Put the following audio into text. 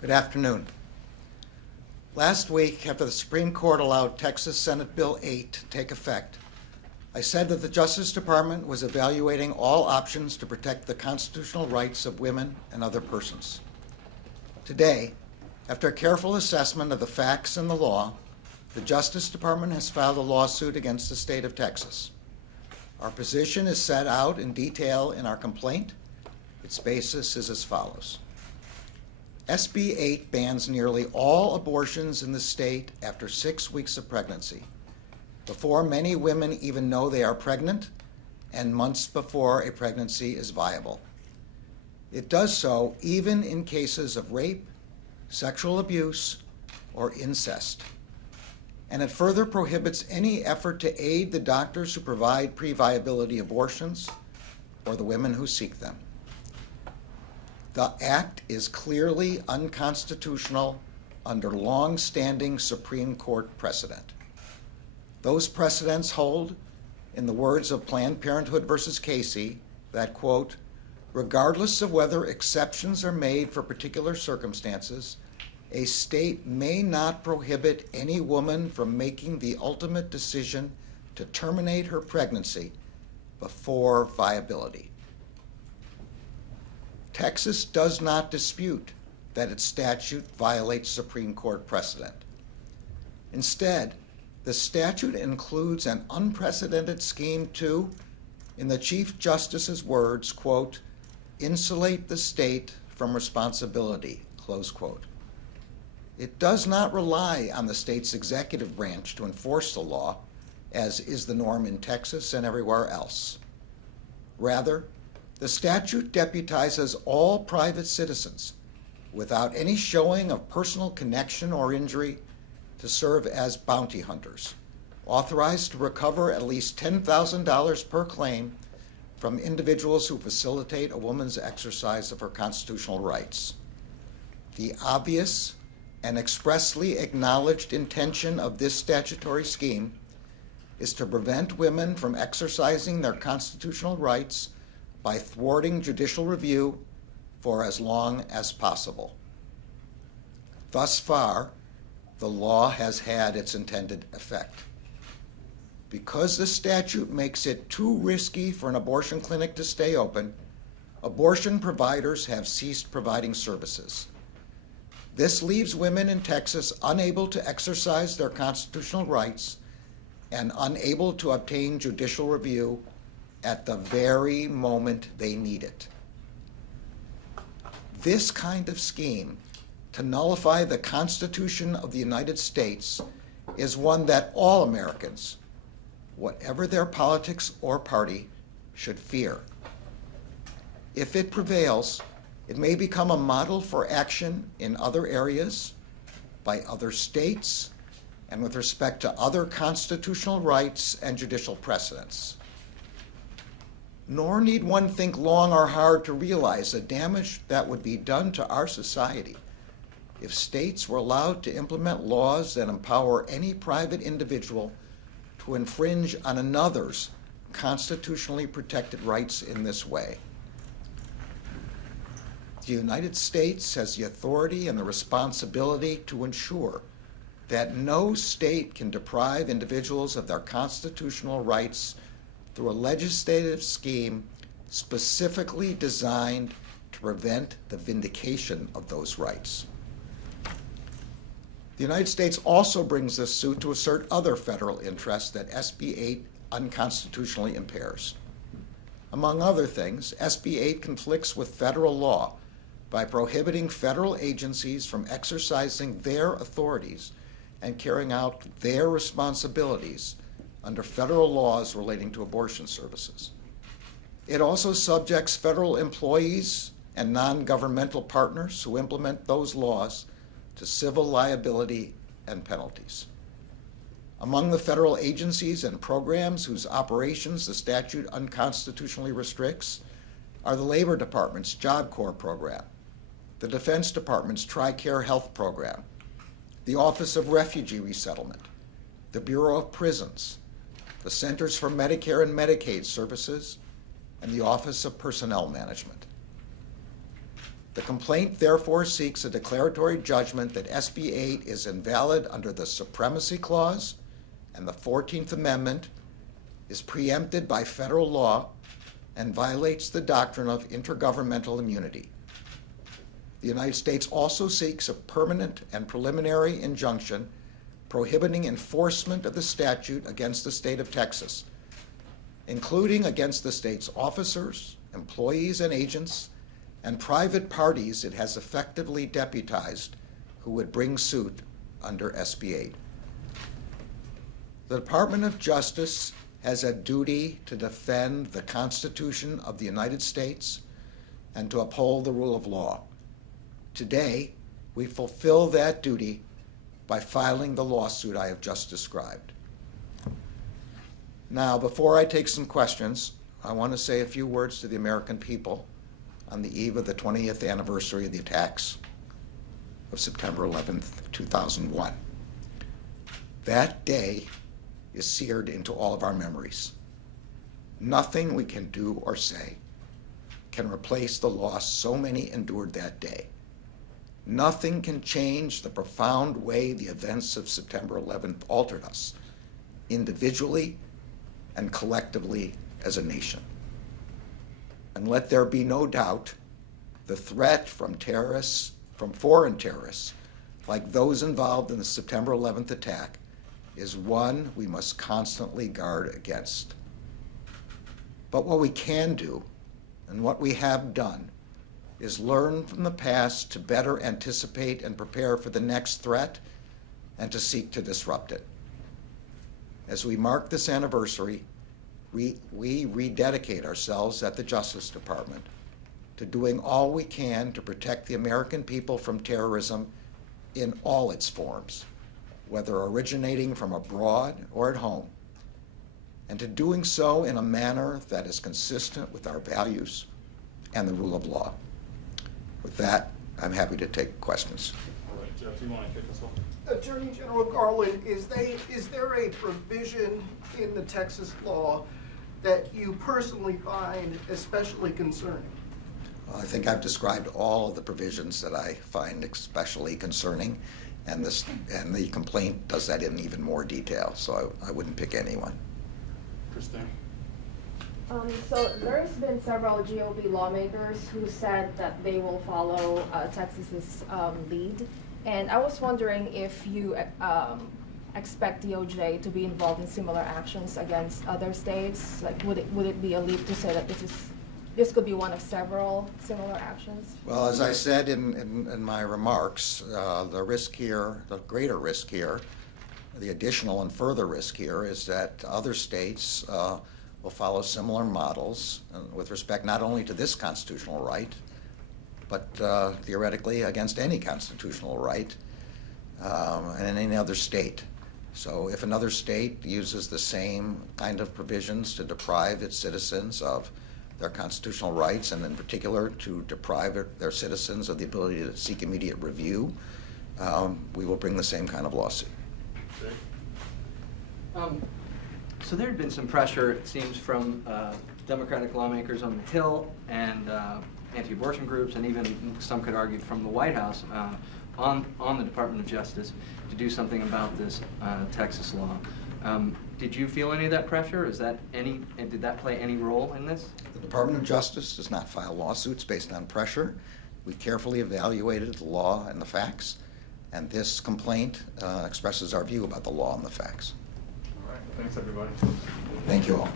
Good afternoon. Last week, after the Supreme Court allowed Texas Senate Bill 8 to take effect, I said that the Justice Department was evaluating all options to protect the constitutional rights of women and other persons. Today, after a careful assessment of the facts and the law, the Justice Department has filed a lawsuit against the state of Texas. Our position is set out in detail in our complaint. Its basis is as follows. SB 8 bans nearly all abortions in the state after 6 weeks of pregnancy, before many women even know they are pregnant, and months before a pregnancy is viable. It does so even in cases of rape, sexual abuse, or incest. And it further prohibits any effort to aid the doctors who provide pre-viability abortions or the women who seek them. The act is clearly unconstitutional under long-standing Supreme Court precedent. Those precedents hold, in the words of Planned Parenthood versus Casey, that, quote, regardless of whether exceptions are made for particular circumstances, a state may not prohibit any woman from making the ultimate decision to terminate her pregnancy before viability. Texas does not dispute that its statute violates Supreme Court precedent. Instead, the statute includes an unprecedented scheme to, in the Chief Justice's words, quote, insulate the state from responsibility, close quote. It does not rely on the state's executive branch to enforce the law, as is the norm in Texas and everywhere else. Rather, the statute deputizes all private citizens, without any showing of personal connection or injury, to serve as bounty hunters, authorized to recover at least $10,000 per claim from individuals who facilitate a woman's exercise of her constitutional rights. The obvious and expressly acknowledged intention of this statutory scheme is to prevent women from exercising their constitutional rights by thwarting judicial review for as long as possible. Thus far, the law has had its intended effect. Because the statute makes it too risky for an abortion clinic to stay open, abortion providers have ceased providing services. This leaves women in Texas unable to exercise their constitutional rights and unable to obtain judicial review at the very moment they need it. This kind of scheme to nullify the Constitution of the United States is one that all Americans, whatever their politics or party, should fear. If it prevails, it may become a model for action in other areas, by other states, and with respect to other constitutional rights and judicial precedents. Nor need one think long or hard to realize the damage that would be done to our society if states were allowed to implement laws that empower any private individual to infringe on another's constitutionally protected rights in this way. The United States has the authority and the responsibility to ensure that no state can deprive individuals of their constitutional rights through a legislative scheme specifically designed to prevent the vindication of those rights. The United States also brings this suit to assert other federal interests that SB 8 unconstitutionally impairs. Among other things, SB 8 conflicts with federal law by prohibiting federal agencies from exercising their authorities and carrying out their responsibilities under federal laws relating to abortion services. It also subjects federal employees and non-governmental partners who implement those laws to civil liability and penalties. Among the federal agencies and programs whose operations the statute unconstitutionally restricts are the Labor Department's Job Corps program, the Defense Department's TRICARE Health program, the Office of Refugee Resettlement, the Bureau of Prisons, the Centers for Medicare and Medicaid Services, and the Office of Personnel Management. The complaint therefore seeks a declaratory judgment that SB 8 is invalid under the Supremacy Clause and the 14th Amendment, is preempted by federal law, and violates the doctrine of intergovernmental immunity. The United States also seeks a permanent and preliminary injunction prohibiting enforcement of the statute against the state of Texas, including against the state's officers, employees and agents, and private parties it has effectively deputized who would bring suit under SB 8. The Department of Justice has a duty to defend the Constitution of the United States and to uphold the rule of law. Today, we fulfill that duty by filing the lawsuit I have just described. Now, before I take some questions, I want to say a few words to the American people on the eve of the 20th anniversary of the attacks of September 11th, 2001. That day is seared into all of our memories. Nothing we can do or say can replace the loss so many endured that day. Nothing can change the profound way the events of September 11th altered us, individually and collectively as a nation. And let there be no doubt, the threat from terrorists, from foreign terrorists, like those involved in the September 11th attack, is one we must constantly guard against. But what we can do, and what we have done, is learn from the past to better anticipate and prepare for the next threat and to seek to disrupt it. As we mark this anniversary, we rededicate ourselves at the Justice Department to doing all we can to protect the American people from terrorism in all its forms, whether originating from abroad or at home, and to doing so in a manner that is consistent with our values and the rule of law. With that, I'm happy to take questions. All right, Jeff, do you want to kick us off? Attorney General Garland, is there a provision in the Texas law that you personally find especially concerning? I think I've described all of the provisions that I find especially concerning, and the complaint does that in even more detail, so I wouldn't pick any one. Christine? So there's been several GOP lawmakers who said that they will follow Texas's lead, and I was wondering if you expect DOJ to be involved in similar actions against other states. Like, would it be a leap to say that this could be one of several similar actions? Well, as I said in my remarks, the risk here, the greater risk here, the additional and further risk here is that other states will follow similar models with respect not only to this constitutional right, but theoretically against any constitutional right and in any other state. So if another state uses the same kind of provisions to deprive its citizens of their constitutional rights, and in particular to deprive their citizens of the ability to seek immediate review, we will bring the same kind of lawsuit. So there had been some pressure, it seems, from Democratic lawmakers on the Hill and anti-abortion groups, and even some could argue from the White House on the Department of Justice to do something about this Texas law. Did you feel any of that pressure? Did that play any role in this? The Department of Justice does not file lawsuits based on pressure. We carefully evaluated the law and the facts, and this complaint expresses our view about the law and the facts. All right, thanks everybody. Thank you all.